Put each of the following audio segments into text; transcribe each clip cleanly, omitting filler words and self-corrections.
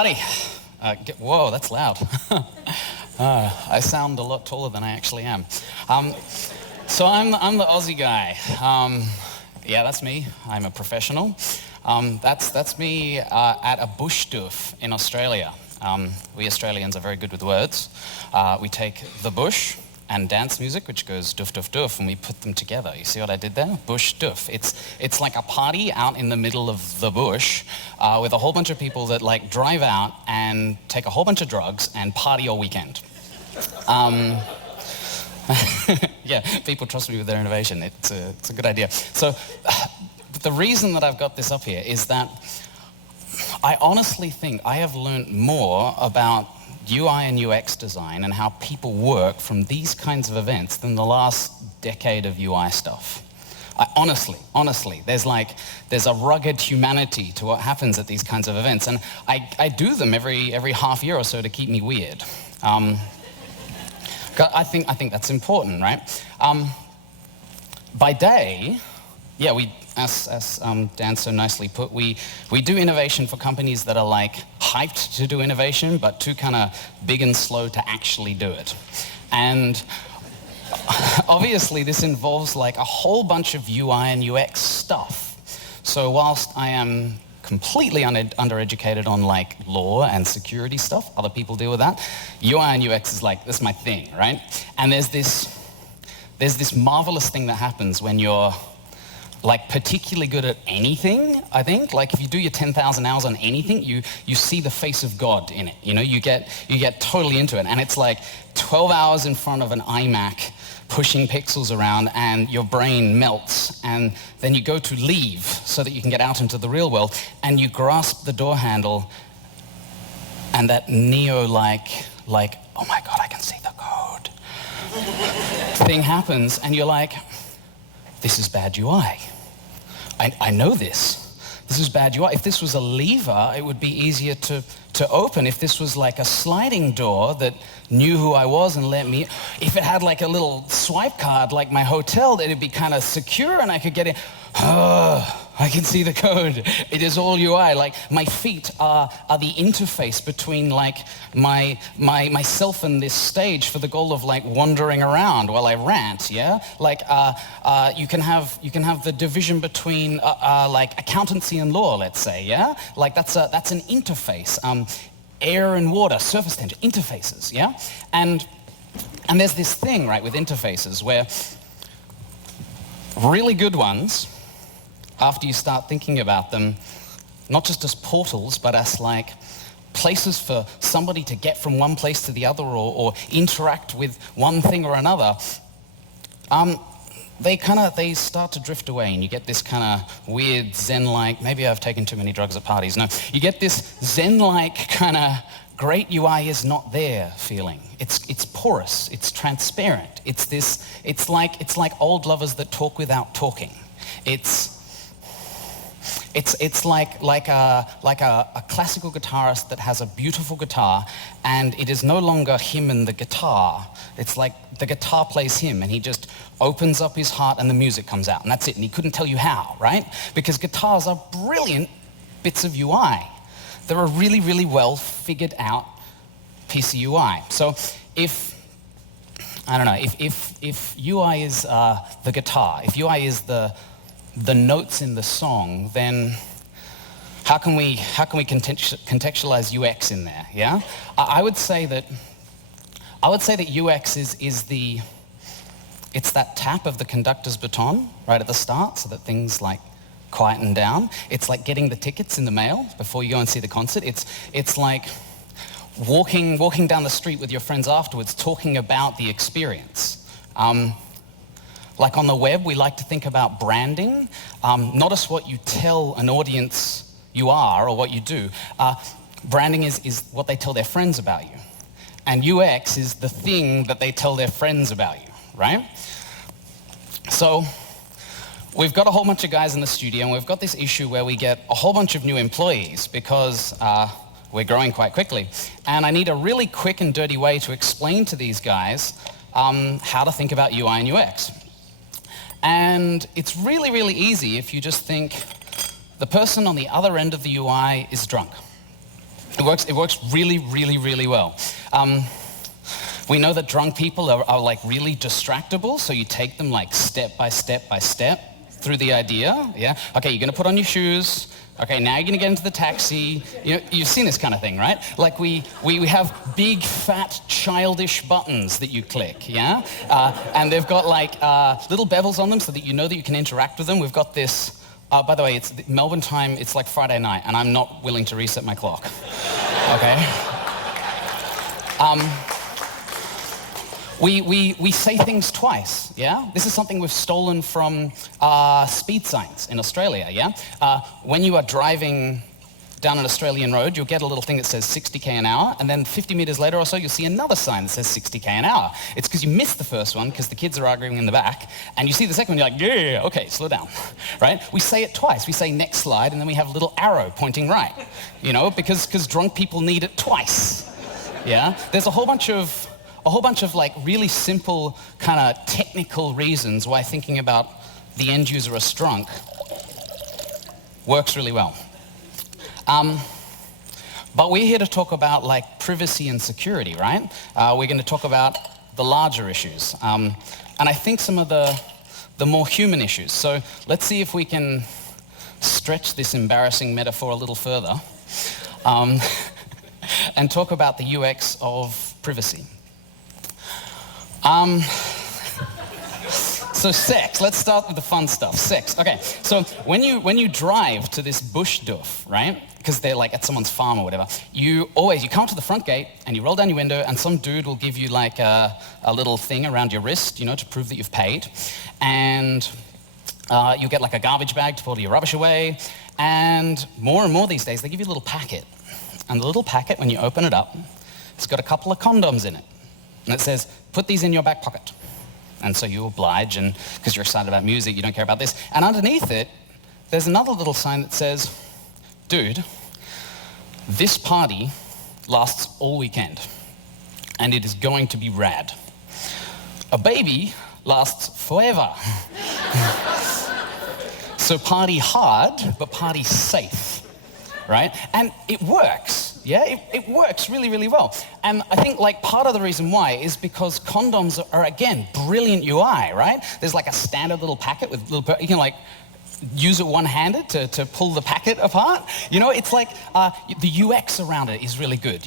Howdy. Whoa, that's loud. I sound a lot taller than I actually am. So I'm the Aussie guy. Yeah, that's me. I'm a professional. That's me at a bush doof in Australia. We Australians are very good with words. We take the bush and dance music, which goes doof, doof, doof, and we put them together. You see what I did there? Bush doof. It's like a party out in the middle of the bush with a whole bunch of people that like drive out and take a whole bunch of drugs and party all weekend. Yeah, people trust me with their innovation. It's a good idea. So the reason that I've got this up here is that I honestly think I have learned more about UI and UX design and how people work from these kinds of events than the last decade of UI stuff. Honestly, there's a rugged humanity to what happens at these kinds of events, and I do them every half year or so to keep me weird. I think that's important, right? By day, yeah, as Dan so nicely put, we do innovation for companies that are like hyped to do innovation, but too kind of big and slow to actually do it. And obviously this involves like a whole bunch of UI and UX stuff. So whilst I am completely undereducated on like law and security stuff, other people deal with that, UI and UX is like, that's my thing, right? And there's this marvelous thing that happens when you're like particularly good at anything, I think. Like if you do your 10,000 hours on anything, you see the face of God in it. You know, you get totally into it. And it's like 12 hours in front of an iMac pushing pixels around and your brain melts. And then you go to leave so that you can get out into the real world and you grasp the door handle and that Neo like, oh my God, I can see the code thing happens and you're like, this is bad UI. I know this. This is bad UI. If this was a lever, it would be easier to open. If this was like a sliding door that knew who I was and let me, if it had like a little swipe card like my hotel, then it'd be kind of secure and I could get in. I can see the code. It is all UI. Like my feet are the interface between like myself and this stage for the goal of like wandering around while I rant. Yeah, like you can have the division between like accountancy and law, let's say. Yeah, like that's an interface. Air and water, surface tension, interfaces. Yeah, and there's this thing right with interfaces where really good ones, after you start thinking about them, not just as portals, but as like places for somebody to get from one place to the other or interact with one thing or another, they start to drift away and you get this kind of weird Zen-like, maybe I've taken too many drugs at parties, no, you get this Zen-like kind of great UI is not there feeling. It's porous, it's transparent, it's like old lovers that talk without talking. It's like a classical guitarist that has a beautiful guitar and it is no longer him and the guitar. It's like the guitar plays him and he just opens up his heart and the music comes out and that's it. And he couldn't tell you how, right? Because guitars are brilliant bits of UI. They're a really, really well figured out piece of UI. So if UI is the guitar, if UI is the notes in the song, then how can we contextualize UX in there? Yeah, I would say that UX it's that tap of the conductor's baton right at the start, so that things like quieten down. It's like getting the tickets in the mail before you go and see the concert. It's like walking down the street with your friends afterwards, talking about the experience. Like on the web, we like to think about branding, not as what you tell an audience you are or what you do. Branding is what they tell their friends about you. And UX is the thing that they tell their friends about you, right? So we've got a whole bunch of guys in the studio and we've got this issue where we get a whole bunch of new employees because we're growing quite quickly. And I need a really quick and dirty way to explain to these guys how to think about UI and UX. And it's really, really easy if you just think the person on the other end of the UI is drunk. It works really, really, really well. We know that drunk people are like really distractible, so you take them like step by step by step through the idea, yeah? Okay, you're gonna put on your shoes. Okay, now you're gonna get into the taxi. You've seen this kind of thing, right? Like we have big, fat, childish buttons that you click, yeah? And they've got like little bevels on them so that you know that you can interact with them. We've got this, by the way, it's Melbourne time, it's like Friday night, and I'm not willing to reset my clock, okay? We say things twice, yeah? This is something we've stolen from speed signs in Australia, yeah? When you are driving down an Australian road, you'll get a little thing that says 60k an hour, and then 50 meters later or so, you'll see another sign that says 60k an hour. It's because you missed the first one, because the kids are arguing in the back, and you see the second one, you're like, yeah, okay, slow down, right? We say it twice. We say next slide, and then we have a little arrow pointing right, because drunk people need it twice, yeah? There's a whole bunch of like really simple kind of technical reasons why thinking about the end user as drunk works really well. But we're here to talk about like privacy and security, right? We're going to talk about the larger issues. And I think some of the more human issues. So let's see if we can stretch this embarrassing metaphor a little further and talk about the UX of privacy. So sex, let's start with the fun stuff, sex. Okay, so when you drive to this bush doof, right, because they're like at someone's farm or whatever, you come to the front gate and you roll down your window and some dude will give you like a little thing around your wrist, to prove that you've paid. And you get like a garbage bag to put all your rubbish away. And more these days, they give you a little packet. And the little packet, when you open it up, it's got a couple of condoms in it. And it says, put these in your back pocket. And so you oblige, and because you're excited about music, you don't care about this. And underneath it, there's another little sign that says, dude, this party lasts all weekend, and it is going to be rad. A baby lasts forever. So party hard, but party safe, right? And it works. Yeah, it works really, really well. And I think like part of the reason why is because condoms are, again, brilliant UI, right? There's like a standard little packet with little, you can like use it one-handed to pull the packet apart. It's like the UX around it is really good.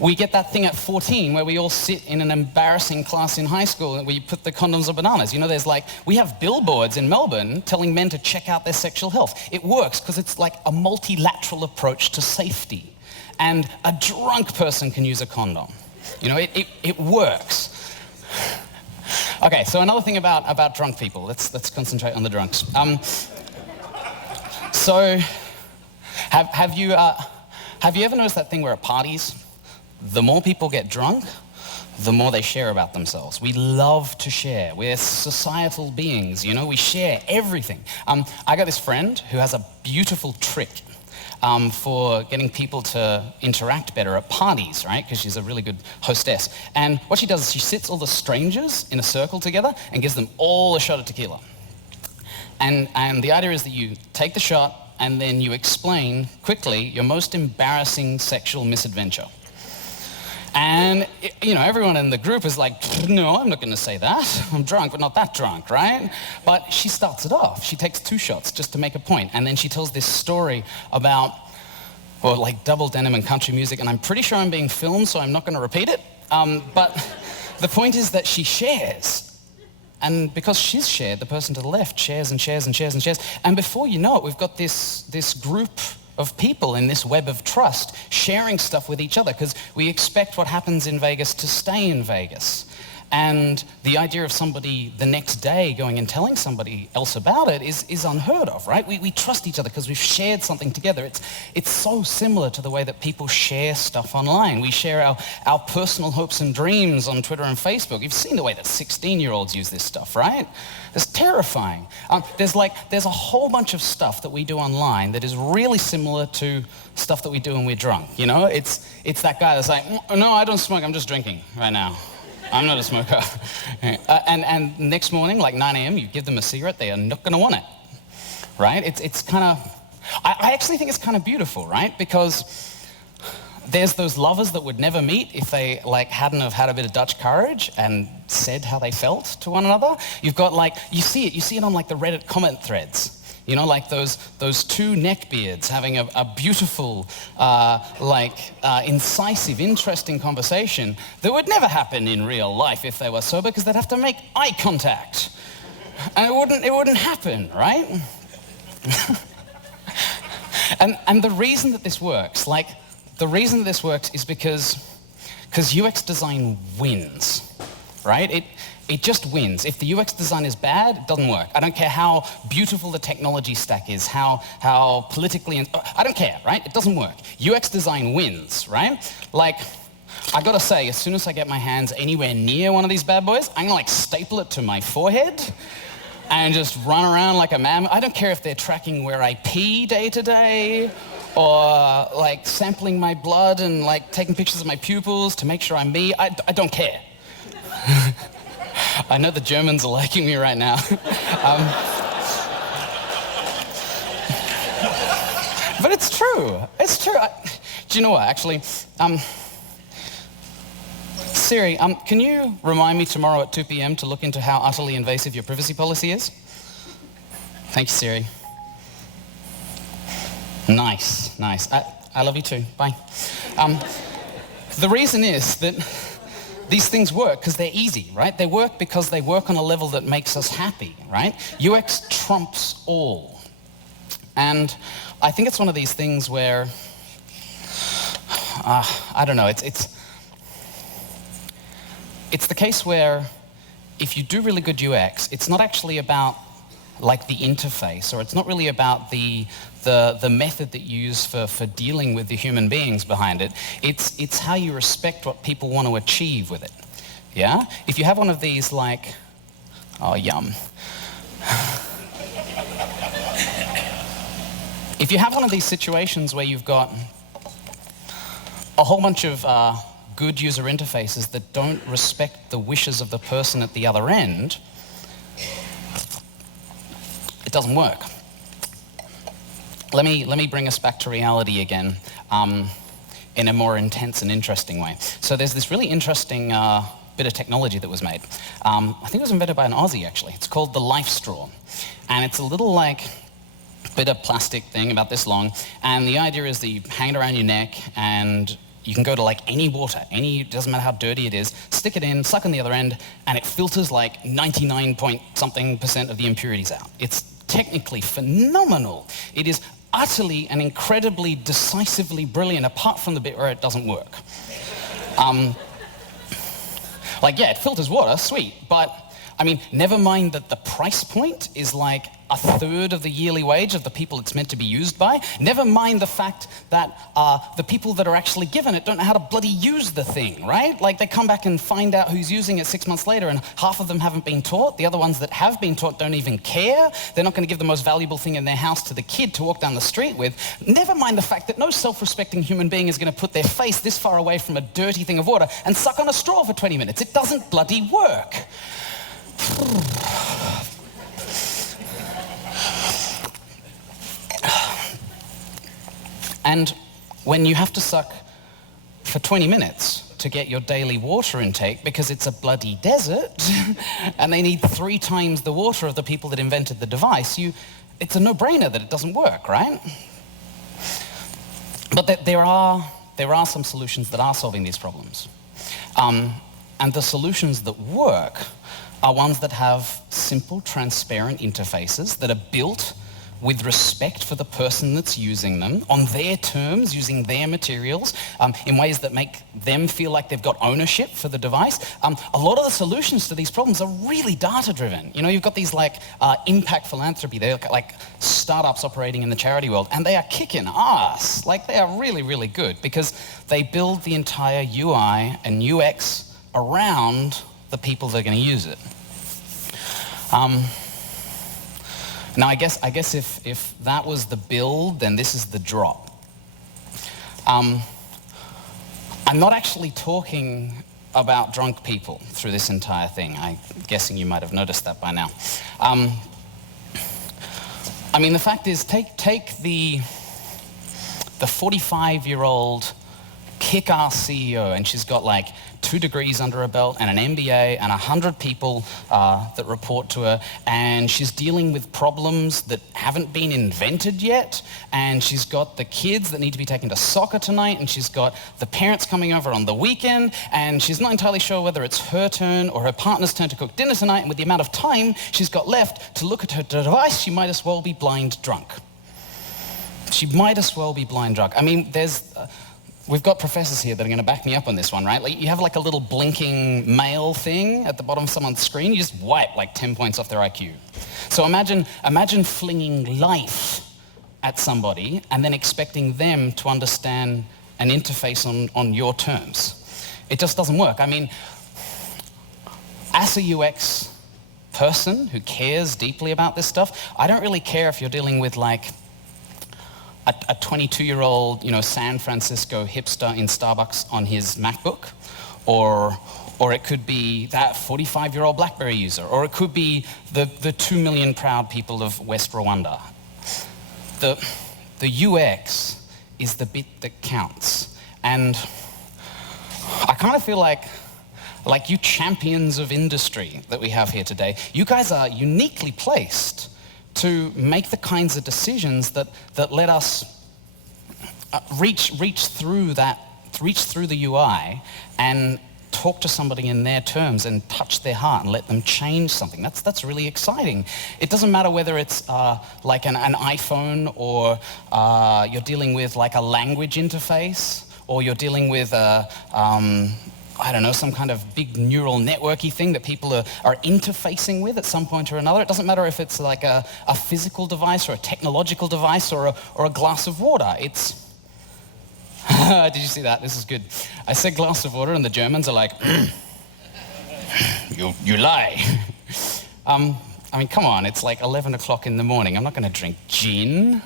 We get that thing at 14 where we all sit in an embarrassing class in high school and we put the condoms on bananas. We have billboards in Melbourne telling men to check out their sexual health. It works because it's like a multilateral approach to safety. And a drunk person can use a condom. It works. Okay, so another thing about drunk people. Let's concentrate on the drunks. So have you ever noticed that thing where at parties, the more people get drunk, the more they share about themselves. We love to share. We're societal beings, we share everything. I got this friend who has a beautiful trick for getting people to interact better at parties, right? Because she's a really good hostess. And what she does is she sits all the strangers in a circle together and gives them all a shot of tequila. And the idea is that you take the shot and then you explain quickly your most embarrassing sexual misadventure. And, everyone in the group is like, no, I'm not going to say that. I'm drunk, but not that drunk, right? But she starts it off. She takes 2 shots just to make a point. And then she tells this story about, like double denim and country music. And I'm pretty sure I'm being filmed, so I'm not going to repeat it. But the point is that she shares. And because she's shared, the person to the left shares and shares and shares and shares. And before you know it, we've got this group of people in this web of trust sharing stuff with each other because we expect what happens in Vegas to stay in Vegas. And the idea of somebody the next day going and telling somebody else about it is unheard of, right? We trust each other because we've shared something together. It's so similar to the way that people share stuff online. We share our personal hopes and dreams on Twitter and Facebook. You've seen the way that 16-year-olds use this stuff, right? It's terrifying. There's a whole bunch of stuff that we do online that is really similar to stuff that we do when we're drunk. It's that guy that's like, no, I don't smoke, I'm just drinking right now. I'm not a smoker. And next morning, like 9 a.m., you give them a cigarette, they are not going to want it, right? It's kind of I actually think it's kind of beautiful, right? Because there's those lovers that would never meet if they hadn't have had a bit of Dutch courage and said how they felt to one another. You've got you see it on the Reddit comment threads. You know, those two neckbeards having a beautiful, incisive, interesting conversation that would never happen in real life if they were sober, because they'd have to make eye contact. And it wouldn't happen, right? and the reason that this works, is because UX design wins, right? It just wins. If the UX design is bad, it doesn't work. I don't care how beautiful the technology stack is, how politically, I don't care, right? It doesn't work. UX design wins, right? I gotta say, as soon as I get my hands anywhere near one of these bad boys, I'm gonna staple it to my forehead and just run around like a man. I don't care if they're tracking where I pee day to day, or sampling my blood and taking pictures of my pupils to make sure I'm me. I don't care. I know the Germans are liking me right now. But it's true. It's true. Do you know what, actually? Siri, can you remind me tomorrow at 2 p.m. to look into how utterly invasive your privacy policy is? Thank you, Siri. Nice. I love you too. Bye. The reason is that these things work because they're easy, right? They work because they work on a level that makes us happy, right? UX trumps all. And I think it's one of these things where, I don't know, it's the case where if you do really good UX, it's not actually about the interface, or it's not really about the method that you use for dealing with the human beings behind it. It's how you respect what people want to achieve with it. Yeah? If you have one of these oh, yum. If you have one of these situations where you've got a whole bunch of good user interfaces that don't respect the wishes of the person at the other end, it doesn't work. Let me bring us back to reality again in a more intense and interesting way. So there's this really interesting bit of technology that was made. I think it was invented by an Aussie, actually. It's called the Life Straw. And it's a little bit of plastic thing about this long. And the idea is that you hang it around your neck, and you can go to any water, doesn't matter how dirty it is, stick it in, suck on the other end, and it filters 99-point-something% of the impurities out. It's technically phenomenal. It is utterly and incredibly decisively brilliant, apart from the bit where it doesn't work. Yeah, it filters water, sweet, but never mind that the price point is a third of the yearly wage of the people it's meant to be used by. Never mind the fact that the people that are actually given it don't know how to bloody use the thing, right? They come back and find out who's using it 6 months later, and half of them haven't been taught. The other ones that have been taught don't even care. They're not going to give the most valuable thing in their house to the kid to walk down the street with. Never mind the fact that no self-respecting human being is going to put their face this far away from a dirty thing of water and suck on a straw for 20 minutes. It doesn't bloody work. And when you have to suck for 20 minutes to get your daily water intake because it's a bloody desert and they need 3 times the water of the people that invented the device, it's a no-brainer that it doesn't work, right? But there are some solutions that are solving these problems. And the solutions that work are ones that have simple, transparent interfaces that are built with respect for the person that's using them, on their terms, using their materials, in ways that make them feel like they've got ownership for the device. A lot of the solutions to these problems are really data-driven. You've got these impact philanthropy, they're startups operating in the charity world, and they are kicking ass. They are really, really good because they build the entire UI and UX around the people that are going to use it. Now, I guess if that was the build, then this is the drop. I'm not actually talking about drunk people through this entire thing. I'm guessing you might have noticed that by now. I mean, the fact is, take the 45-year-old kick-ass CEO, and she's got like 2 degrees under her belt and an MBA and 100 people that report to her, and she's dealing with problems that haven't been invented yet, and she's got the kids that need to be taken to soccer tonight, and she's got the parents coming over on the weekend, and she's not entirely sure whether it's her turn or her partner's turn to cook dinner tonight, and with the amount of time she's got left to look at her device, she might as well be blind drunk. She might as well be blind drunk. I mean, we've got professors here that are going to back me up on this one, right? Like, you have like a little blinking mail thing at the bottom of someone's screen, you just wipe like 10 points off their IQ. So imagine flinging life at somebody and then expecting them to understand an interface on your terms. It just doesn't work. I mean, as a UX person who cares deeply about this stuff, I don't really care if you're dealing with like a 22-year-old, San Francisco hipster in Starbucks on his MacBook, or it could be that 45-year-old BlackBerry user, or it could be the 2 million proud people of West Rwanda. The UX is the bit that counts, and I kind of feel like you champions of industry that we have here today, you guys are uniquely placed to make the kinds of decisions that let us reach through the UI and talk to somebody in their terms and touch their heart and let them change something. That's really exciting. It doesn't matter whether it's like an iPhone, or you're dealing with like a language interface, or you're dealing with I don't know, some kind of big neural networky thing that people are interfacing with at some point or another. It doesn't matter if it's like a physical device or a technological device or a glass of water. It's... Did you see that? This is good. I said glass of water and the Germans are like, you lie. I mean, come on, it's like 11 o'clock in the morning. I'm not going to drink gin.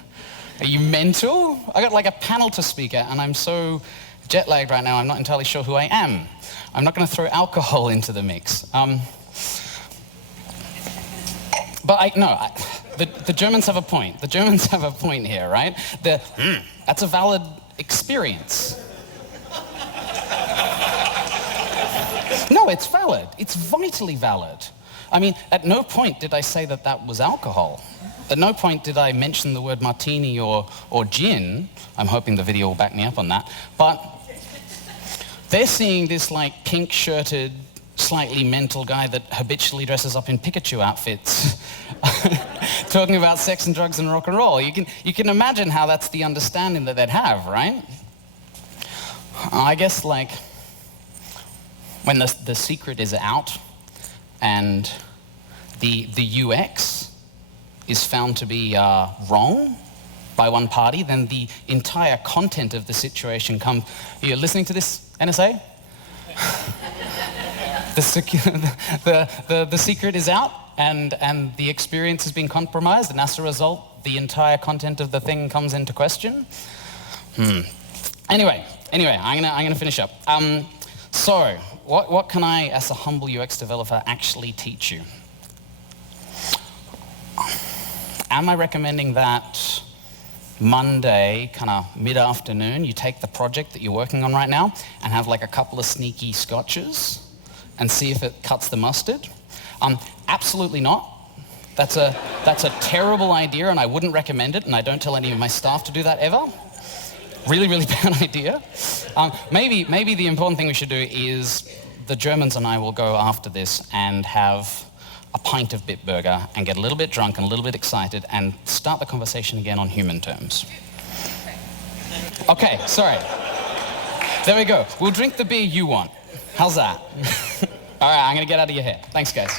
Are you mental? I got like a panel to speak at, and I'm so jet lagged right now, I'm not entirely sure who I am. I'm not going to throw alcohol into the mix. But the Germans have a point. The Germans have a point here, right? That's a valid experience. No, it's valid. It's vitally valid. I mean, at no point did I say that was alcohol. At no point did I mention the word martini or gin. I'm hoping the video will back me up on that. But they're seeing this like pink-shirted, slightly mental guy that habitually dresses up in Pikachu outfits talking about sex and drugs and rock and roll. You can imagine how that's the understanding that they'd have, right? I guess like when the secret is out and the UX is found to be wrong by one party, then the entire content of the situation comes... You're listening to this, NSA? The secret is out, and the experience has been compromised, and as a result, the entire content of the thing comes into question. Anyway, I'm gonna finish up. So, what can I, as a humble UX developer, actually teach you? Am I recommending that Monday, kind of mid-afternoon, you take the project that you're working on right now and have like a couple of sneaky scotches and see if it cuts the mustard? Absolutely not. That's a terrible idea, and I wouldn't recommend it, and I don't tell any of my staff to do that ever. Really, really bad idea. Maybe the important thing we should do is the Germans and I will go after this and have a pint of Bitburger and get a little bit drunk and a little bit excited and start the conversation again on human terms. Okay, sorry. There we go. We'll drink the beer you want. How's that? All right, I'm gonna get out of your hair. Thanks, guys.